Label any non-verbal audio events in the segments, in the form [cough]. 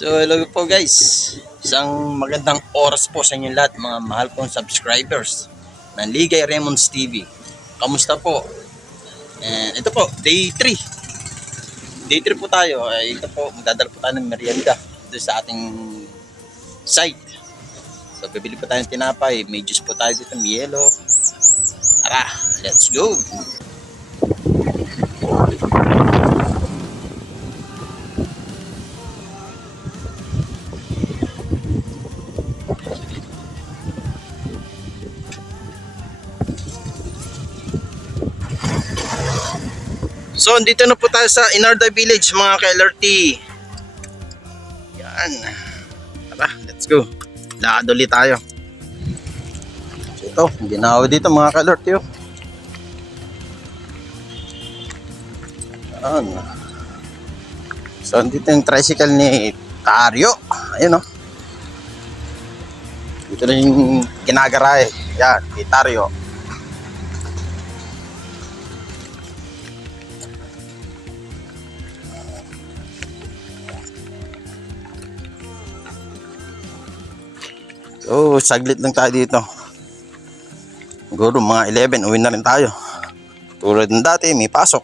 So hello po guys. Isang magandang oras po sa inyo lahat mga mahal kong subscribers ng Ligay Raymond's TV. Kamusta po? And ito po, day 3. Day 3 po tayo. Ay, ito po, magdadala po tayo ng merienda doon sa ating site. So bibili po tayo ng tinapay. May juice po tayo dito, may yellow. Tara, let's go! So, dito na po tayo sa Inarda Village, mga ka-LRT. Yan. Tara, let's go. Lakad ulit tayo. Ito, ginawa dito mga ka-LRT. Oh. Yan. So, dito yung tricycle ni Tario. Ayun, oh. Dito na yung ginagaray. Yan, ni Tario. So, saglit lang tayo dito. Siguro mga 11, uwi na rin tayo. Tulad ng dati, may pasok.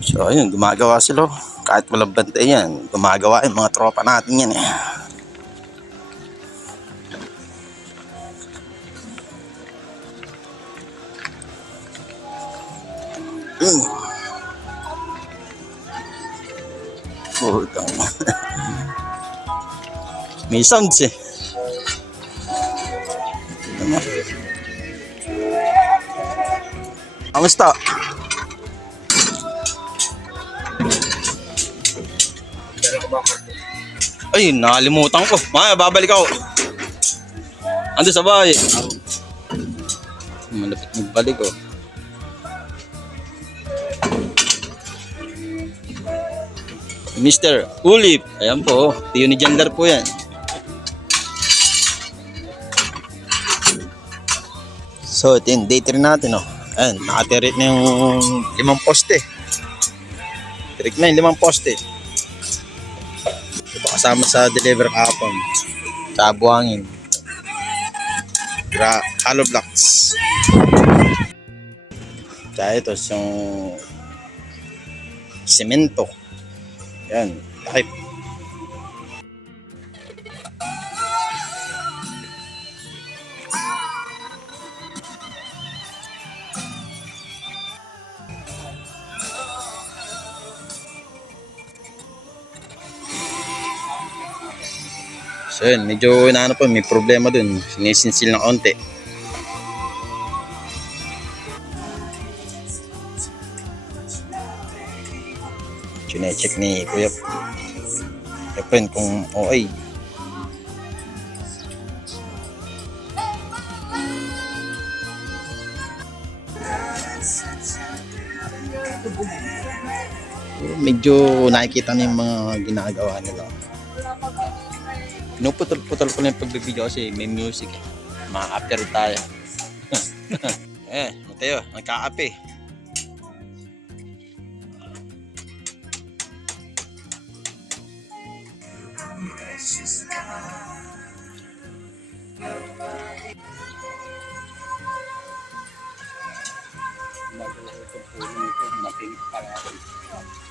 So, ayun, gumagawa sila. Kahit walang bantay yan, gumagawa yung mga tropa natin yan eh. Putang. May sounds eh. Ano? Kamusta? Ay, nakalimutan ko. Maya, babalik ako. Ando sa bahay. Malapit magbalik oh. Mr. Ulip. Ayan po. Tiyo ni Jandar po yan. So, ito yung day 3 natin. Oh. Ayan, nakatirit na yung limang poste. Tirik na yung limang poste. Ito kasama sa deliver kahapon. Sa buhangin. Gra hollow blocks. Kaya ito yung semento. Yan, type. So yun, medyo inaano po, may problema dun. Sinisinsil ng konti. Chine-check ni Kuya Efren kung okay. Medyo nakikita na yung mga ginagawa nila. Pinuputol-putol ko lang yung pagbibideo kasi may music. [laughs] eh. Ma-after tayo. eh, Mateo, nagkaape. Magawa ito po nito, mating parang.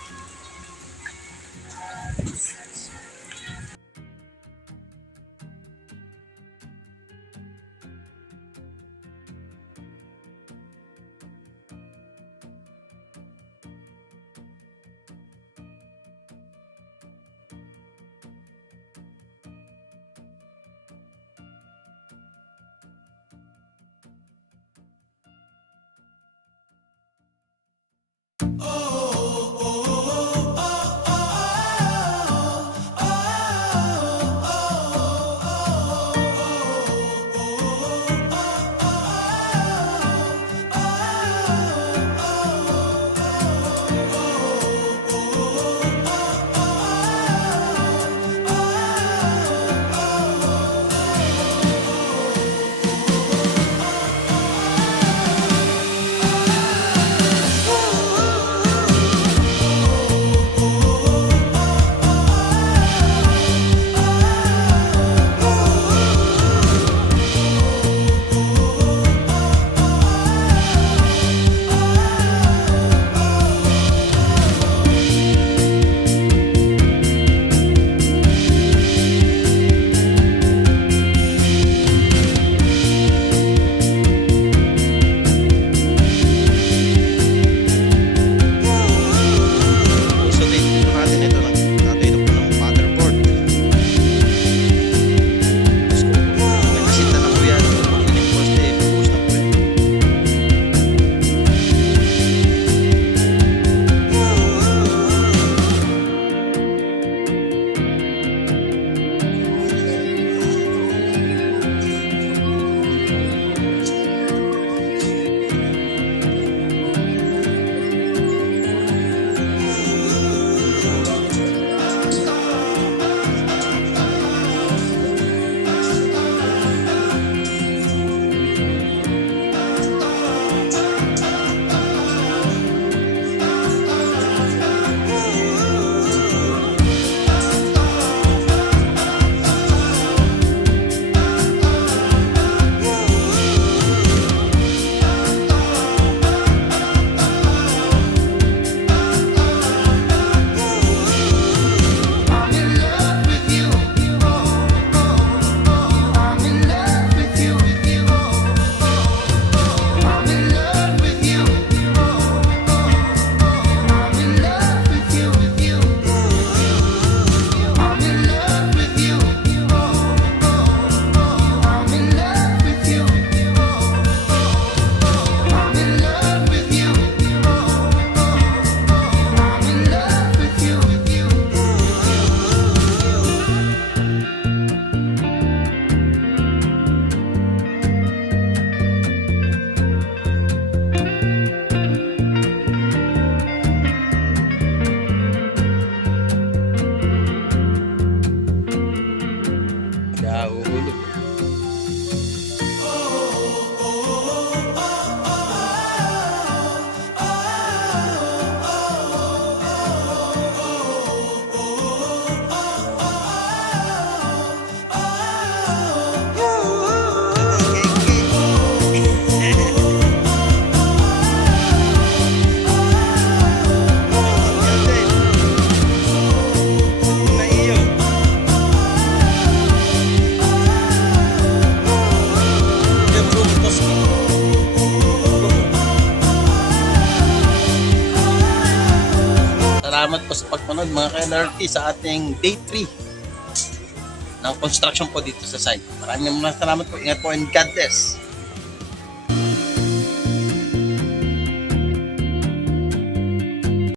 Salamat po sa pagpanood mga ka-LRT sa ating day 3 ng construction po dito sa site. Maraming maraming salamat po. Ingat po and God bless.